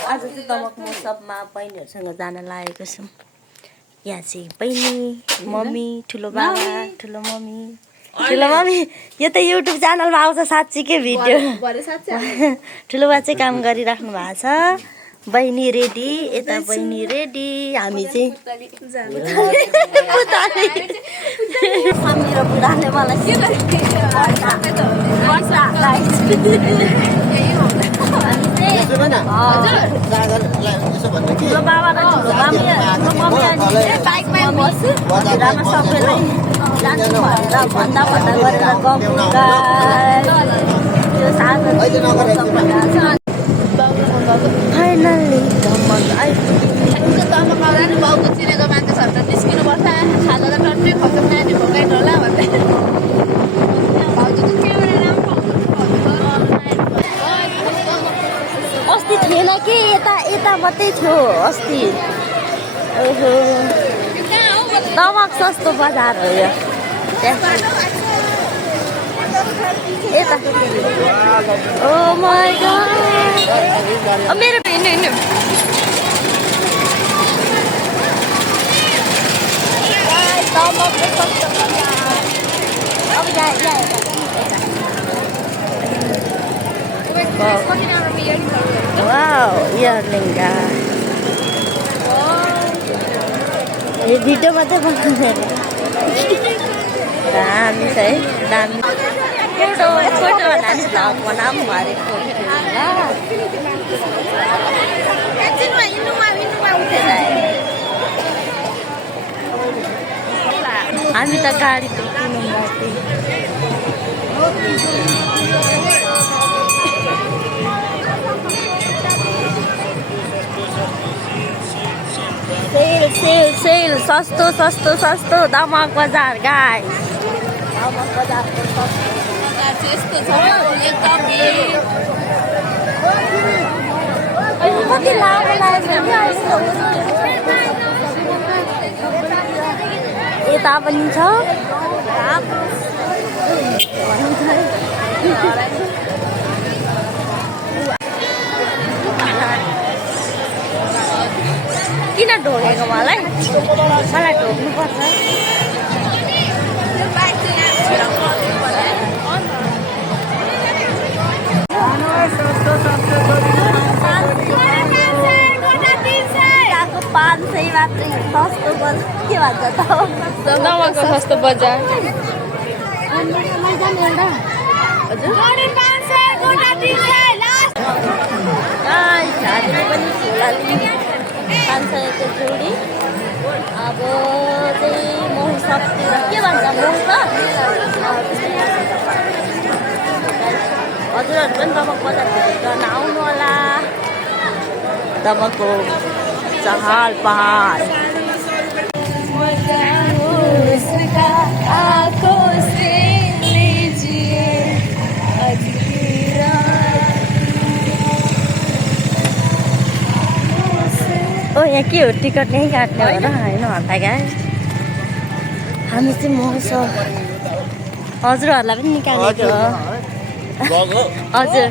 आज चाहिँ दमक महोत्सवमा बहिनीहरूसँग जान लागेको छौँ। यहाँ चाहिँ बहिनी, मम्मी, ठुलो बाबा, ठुलो मम्मी। यो त युट्युब च्यानलमा आउँछ साँच्चीकै भिडियो। ठुलो बा चाहिँ काम गरिराख्नु भएको छ। बहिनी रेडी, यता बहिनी रेडी। हामी चाहिँ समीर बुढाले मलाई ठुलो बाबा र ठुलो बाइकमा बस्छु हजुरआमा सबैलाई जान्छु भनेर भन्दा गरेर फाइनल्ली दमक आइपुग्यो। दमक आउँदा नि बाउको चिनेको मान्छेहरू त निस्किनुपर्छ। खाजा त टन्नै खत्तम नानी भोकाइन होला भन्दै अस्ति थिएन कि यता मात्रै थियो अस्ति। ओहो दमक सस्तो बजार हो यो। यता ओ माय गॉड मेरो हिँड्नु दमक सस्तो बजार। अब वाओ इयररिङ यो भिडियो मात्रै बनाउँदैन। दामी छ है दामी। फोटो नानी भ्लग बनाऊँ भनेको हामी त गाडी किनौँ सेल सस्तो दमक बजार गाइस। दमक बजारको सस्तो कति लामो यता पनि छ। किन ढोगेको मलाई ढोग्नुपर्छ। सस्तो बजार के भन्छ त दमकको सस्तो बजार। झाडीमा पनि झोला 500 जोडी। अब चाहिँ महोत्सवतिर के भन्छ महोत्सव हजुरहरू पनि दमक बजार भिजिट गर्न आउनु होला। दमकको चहल पहाड ओ यहाँ के हो टिकट नै काट्ने हो र होइन हल्ला गाइस। हामी चाहिँ महोत्सव हजुरहरूलाई पनि निकालेको हजुर।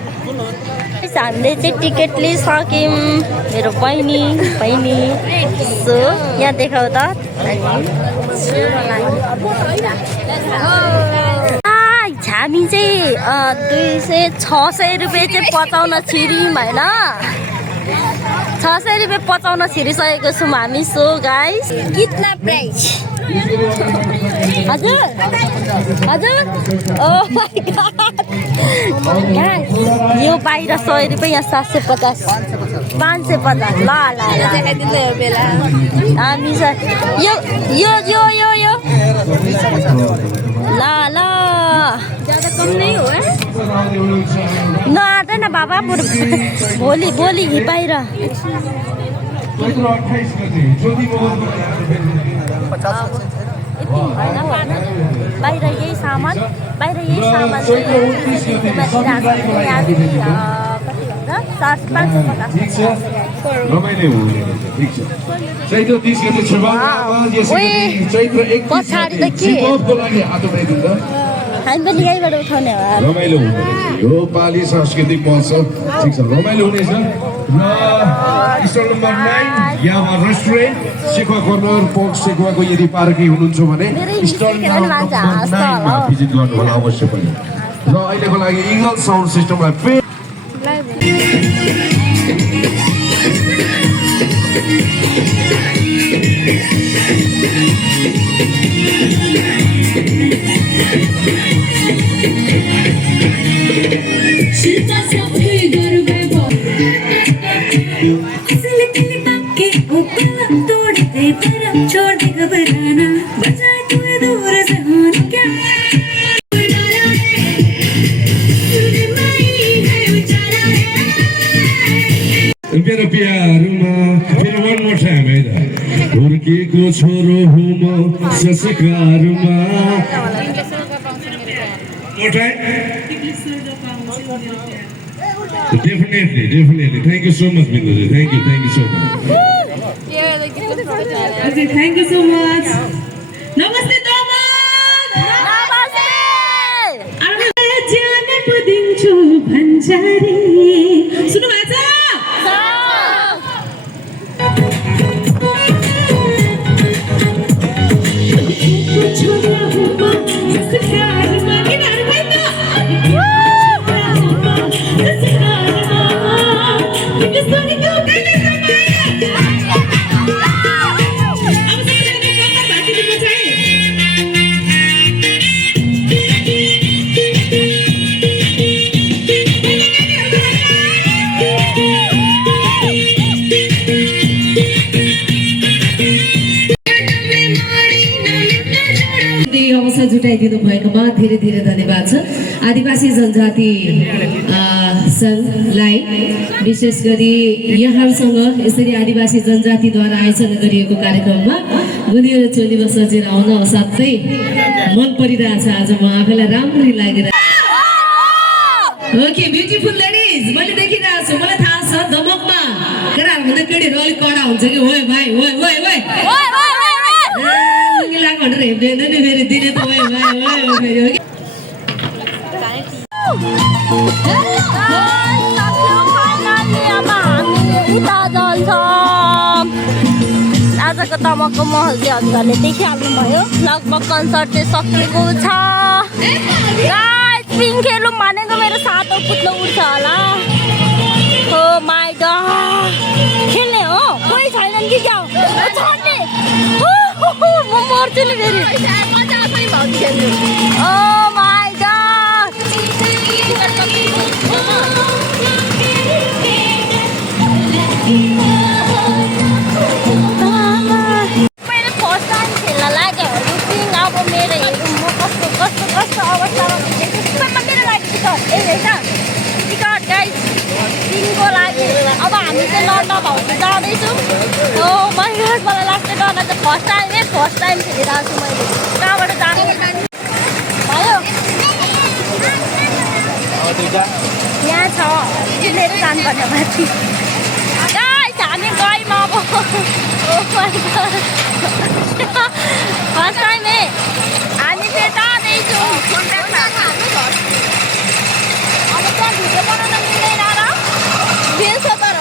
हामीले चाहिँ टिकट लिइसक्यौँ। मेरो बहिनी सो यहाँ देखाउ त हामी चाहिँ 600 रुपियाँ चाहिँ पचाउन छिर्यौँ होइन। 600 रुपियाँ पचाउन छिरिसकेको छौँ हामी। सो गाइस कितना प्राइस हजुर ओ माय गॉड गाइस यो बाहिर 100 रुपियाँ यहाँ 750 550 ल देखाइदिँदै हो बेला हामी छ यो ल ज्यादा कम नै हो नआँट्दैन बाबा भोलि बाहिर बाहिर यही सामान पछाडि त के हामी पनि यहीँबाट उठाउने हो रमाइलो हुनेछ यो पाली सांस्कृतिक महोत्सव ठिक छ रमाइलो हुनेछ र स्टल नम्बर 9 यामा रेस्टुरेन्ट सेकुवा कर्नर पोर्क सेकुवाको यदि पार्की हुनुहुन्छ भने स्टल नम्बर 9 मा भिजिट गर्नु होला अवश्य पनि र अहिलेको लागि इगल साउन्ड सिस्टमलाई छोड़ दे घबराना बजाए तुम्हें दूर से होने क्या मेरो प्यारमा फेरि one more time है त हुर्केको छोरो हुँ म संस्कारमा more time definitely thank you so much Bindu thank you so much Okay, thank you so much. Namaste, Damad. Namaste. Aku jaane pudinchu bhanjari. Sunu baca. अवसर जुटाइदिनु भएकोमा धेरै धेरै धन्यवाद छ आदिवासी जनजाति संघलाई विशेष गरी यहाँसँग यसरी आदिवासी जनजातिद्वारा आयोजना गरिएको कार्यक्रममा गुलियो र चोलीमा सजेर आउन साथै मन परिरहेछ आज म आफैलाई राम्ररी लागेर ओके ब्युटिफुल लेडिज मैले देखिरहेको छु मलाई थाहा छ दमकमा केटाहरुभन्दा केटीहरु अलिक कडा हुन्छ कि ओए भाइ ओए ओए ओए लागु भनेर हेर्दैन नि फेरि दिने त ओए भाइ ओए फेरि हो कि आजको तमकको महल चाहिँ हजुरहरूले देखिहाल्नुभयो लगभग कन्सर्ट चाहिँ सकिएको छ स्पिन खेलौँ भनेको मेरो सातो पुत्लो उड्छ होला हो माइ गॉड खेल्ने हो कोही छैनन् कि क्या छड्ने म मर्छु नि फेरि ओ माइ गॉड मैले फर्स्ट टाइम खेल्न लाग्यो लुकिङ अब मेरो हेरौँ म कस्तो कस्तो कस्तो अवस्थामा मेरो लागि टिकट ए रहेछ टिकट गाइस दिनको लागि अब हामी चाहिँ लड्न भाउजू जाँदैछौँ हो मलाई लाग्छ गर्न चाहिँ फर्स्ट टाइम खेलिरहेको छु मैले कहाँबाट जाने भयो यहाँ छ लिएर जानुपर्ने माथि गाइस हामी गयौँ अब फर्स्ट टाइम हामी चाहिँ जाँदैछौँ अब त्यहाँ भिडियो बनाउन मिल्दैन र मिल्छ तर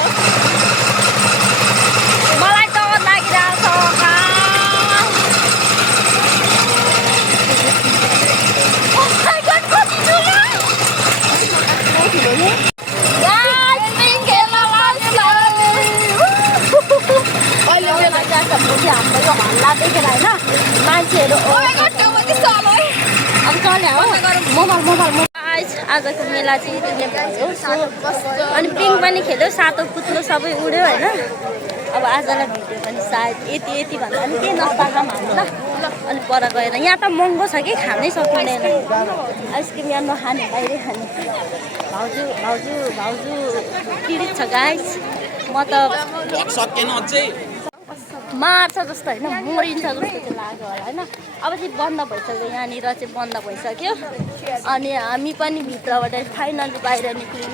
मलाई डर लागिरहेको छ हाम्रो यो हल्ला देखेर होइन मान्छेहरू अब चल्यो हो मोबाइल आजको मेला चाहिँ यति भयो अनि पिङ पनि खेल्यो सातो पुत्लो सबै उड्यो होइन अब आजलाई भिडियो पनि सायद यति भन्दा पनि केही नस्ताका हाल्नु ल अनि पर गएर यहाँ त महँगो छ कि खानै सकिँदैन आइसक्रिम यहाँ नखाने बाहिरै खाने भाउजू पीडित छ गाइस म त सकेन अझै मार्छ जस्तो होइन मरिन्छ जस्तो चाहिँ लाग्यो होला होइन अब चाहिँ बन्द भइसक्यो यहाँनिर चाहिँ बन्द भइसक्यो अनि हामी पनि भित्रबाट फाइनली बाहिर निक्ल्यौँ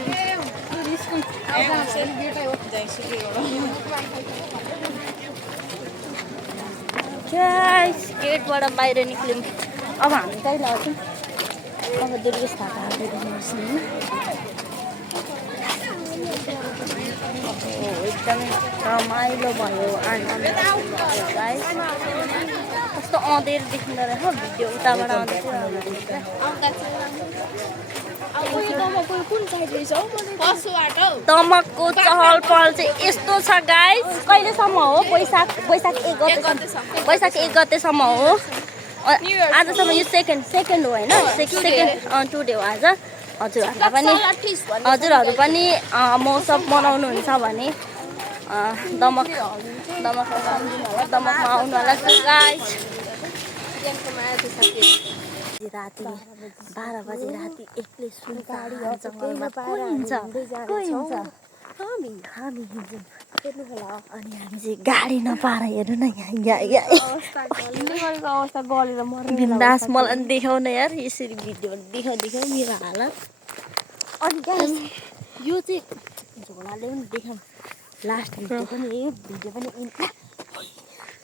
गेटबाट बाहिर निक्ल्यौँ अब हामी कहीँ लग्छौँ अब दुर्गेश थापा आउँदै देख्नुहोस् न एकदमै रमाइलो भयो गाइस कस्तो अँधेर देखिँदो रहेछ भिडियो उताबाट आउँदैछ दमकको चहल पहल चाहिँ यस्तो छ गाइस कहिलेसम्म हो वैशाख 1 गतेसम्म हो आजसम्म यो सेकेन्ड हो होइन सेकेन्ड 2 डे हो आज हजुरहरू पनि महोत्सव मनाउनुहुन्छ भने दमकमा आउनु होला गाइस राति 12 बजे राति एक्लै सुनसान जङ्गलमा कोही हुन्छ हामी हिँड्छौँ अनि हामी चाहिँ गाडी नपाएर हेर्नु न यहाँ बिन्दास मलाई देखाउन यार यसरी भिडियो देखाउ मेरो हालत अनि गाइस यो चाहिँ झोलाले पनि देखाउँ लास्ट भिडियो पनि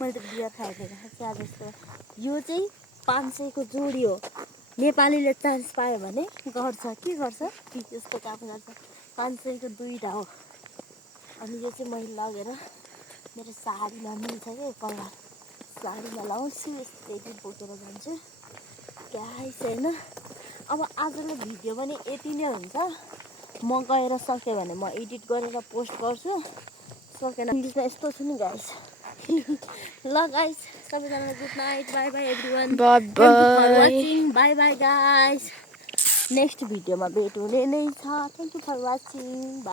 मैले त बियर खाइदिएको चिया जस्तो यो चाहिँ 500 को जोडी हो नेपालीले चान्स पायो भने गर्छ के गर्छ यस्तो काम गर्छ 500 को 2टा हो अनि यो चाहिँ मैले लगेर मेरो साडीमा मिल्छ क्या कलर साडीमा लाउँछु यस्तै बोकेर जान्छु गाइस होइन अब आजको भिडियो पनि यति नै हुन्छ म गएर सकेँ भने म एडिट गरेर पोस्ट गर्छु सकेन इङ्ग्लिसमा यस्तो छु नि गाइस ल गाइस सबैजनालाई good night by by everyone by by guys next भिडियोमा भेट हुने नै छ थ्याङ्क यू फर वाचिङ